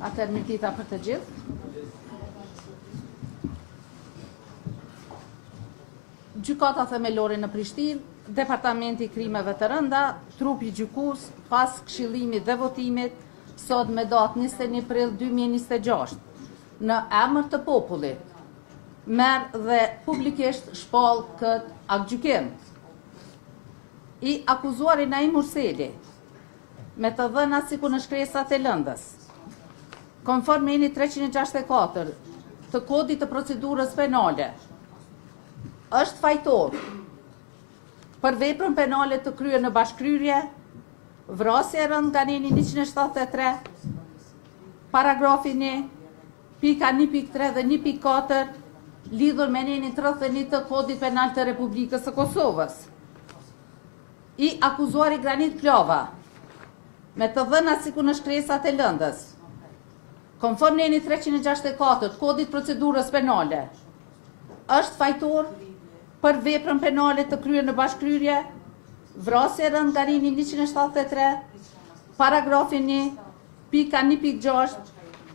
Atëherë mirëdita për të gjithë. Gjykata themelore në Prishtinë, Departamenti i Krimeve të Rënda, trupi gjykues pas këshillimit dhe votimit sot me datë 21 prill 2026 në emër të popullit merr dhe publikisht shpall këtë aktgjykim. I akuzuari Naim Urseli me të dhëna sikur në shkresat e lëndës, konform me 364 të kodit të procedurës penale, është fajtor për veprën penale të kryer në bashkëkryrje, vrasje e rënd nga neni 173, paragrafin 1, pika 1.3 dhe 1.4, lidhur me nenin 31 të kodit penal të Republikës së Kosovës. I akuzuari Granit Plova, me të dhëna sikur në shkresat e lëndës, konform neni 364 të kodit procedurës penale, është fajtor për veprën penale të kryer në bashkëkryrje, vrasje e rënd nga neni 173, paragrafin 1, pika 1.6,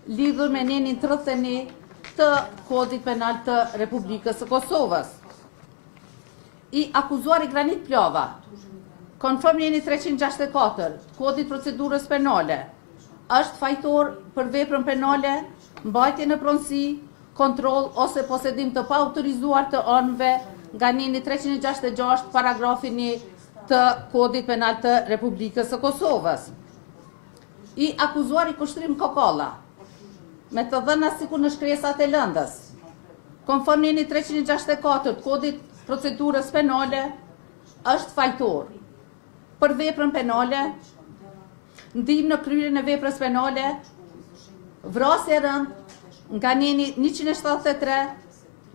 lidhur me nenin 31 të kodit penal të Republikës së Kosovës. I akuzuari Granit Plova, konform neni 364 të kodit procedurës penale, është fajtor për veprën penale, mbajtje në pronësi, kontroll ose posedim të paautorizuar të anëve nga neni 366 paragrafin 1 të kodit penal të Republikës së Kosovës. I akuzuari Kushtrim Kokalla, me të dhëna sikur në shkresat e lëndës, konform neni 364 të kodit procedurës penale, është fajtor për veprën penale, ndihmë në kryerjen e veprës penale, vrasje e rënd nga neni 173,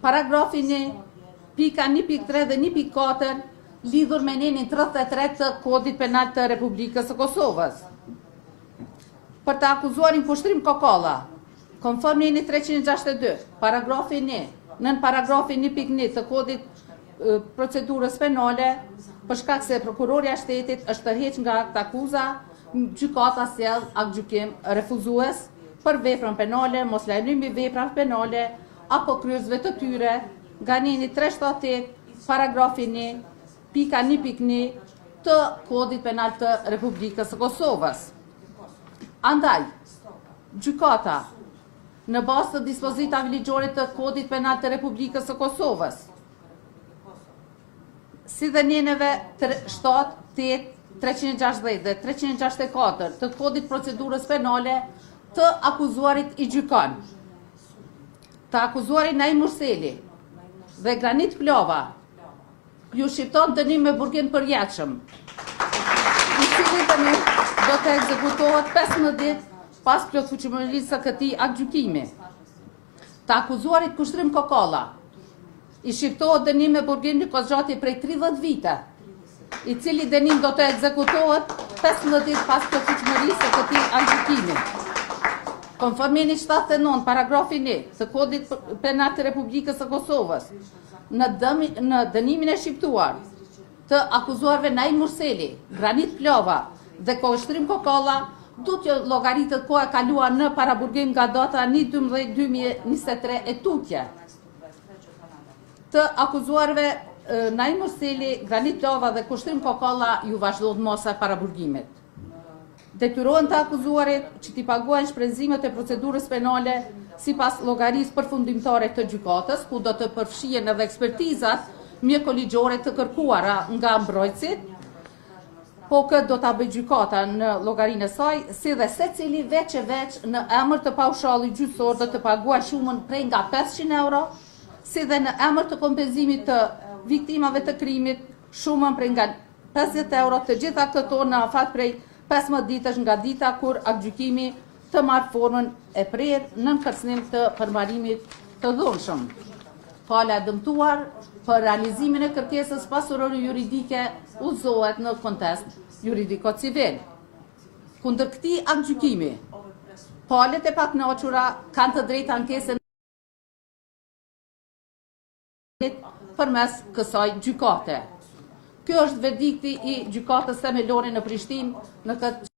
paragrafin 1, pika 1.3 dhe 1.4, lidhur me nenin 33 të kodit penal të Republikës së Kosovës. Për të akuzuarin Kushtrim Kokalla, konform neni 362, paragrafin 1, nën paragrafin 1.1 të kodit procedurës penale, për shkak se prokuroria e shtetit është tërheq nga akta akuza, gjykata sjell aktgjykim refuzues për veprën penale, mos lajmërimi vepra penale apo kryesve të tyre nga neni 378, paragrafin 1, pika 1.1 të kodit penal të Republikës së Kosovës. Andaj, gjykata, në bazë të dispozitave ligjore të kodit penal të Republikës së Kosovës, si dhe neneve 7, 8, 360 dhe 364 të kodit procedurës penale, të akuzuarit i gjykon. Të akuzuarit Naim Urseli dhe Granit Plova ju shqipton dënim me burgim përjetshëm, i cili dënim do të ekzekutohet 15 ditë pas plotfuqishmërisë së këtij aktgjykimi. Të akuzuarit Kushtrim Kokalla i shqiptohet dënim me burgim në kozgjatje prej 30 vite, i cili dënim do të ekzekutohet 15 ditë pas plotfuqishmërisë së këtij aktgjykimi. Konform neni 79, paragrafin 1 të kodit penal të Republikës së Kosovës, në dënimin e shqiptuar të akuzuarve Naim Urseli, Granit Plova dhe Kushtrim Kokalla, do të llogaritet koha e kaluar në paraburgim nga data 1/12/2023 e tutje. Të akuzuarve Naim Urseli, Granit Plova dhe Kushtrim Kokalla ju vazhdohet mosa e paraburgimit. Detyrohen të akuzuarit që t'i paguajnë shpenzimet e procedurës penale sipas llogarisë përfundimtare të gjykatës, ku do të përfshihen edhe ekspertizat mjekoligjore të kërkuara nga mbrojtësit, po këtë do ta bëjë gjykata në llogarinë e saj, si dhe secili veç e veç në emër të paushallit gjyqësor do të paguajë shumën prej nga 500 euro, si dhe në emër të kompenzimit të viktimave të krimit shumën prej nga 50 euro, të gjitha këto në afat prej 15 ditësh nga dita kur aktgjykimi të marrë formën e prerë në kërcënim të përmbarimit të dhunshëm. Pala e dëmtuar për realizimin e kërkesës pasurore juridike udhëzohet në kontest juridiko-civil. Kundër këtij aktgjykimi, palët e pakënaqura kanë të drejtë ankesën përmes kësaj gjykate. Kjo është verdikti i gjykatës themelore në Prishtinë në këtë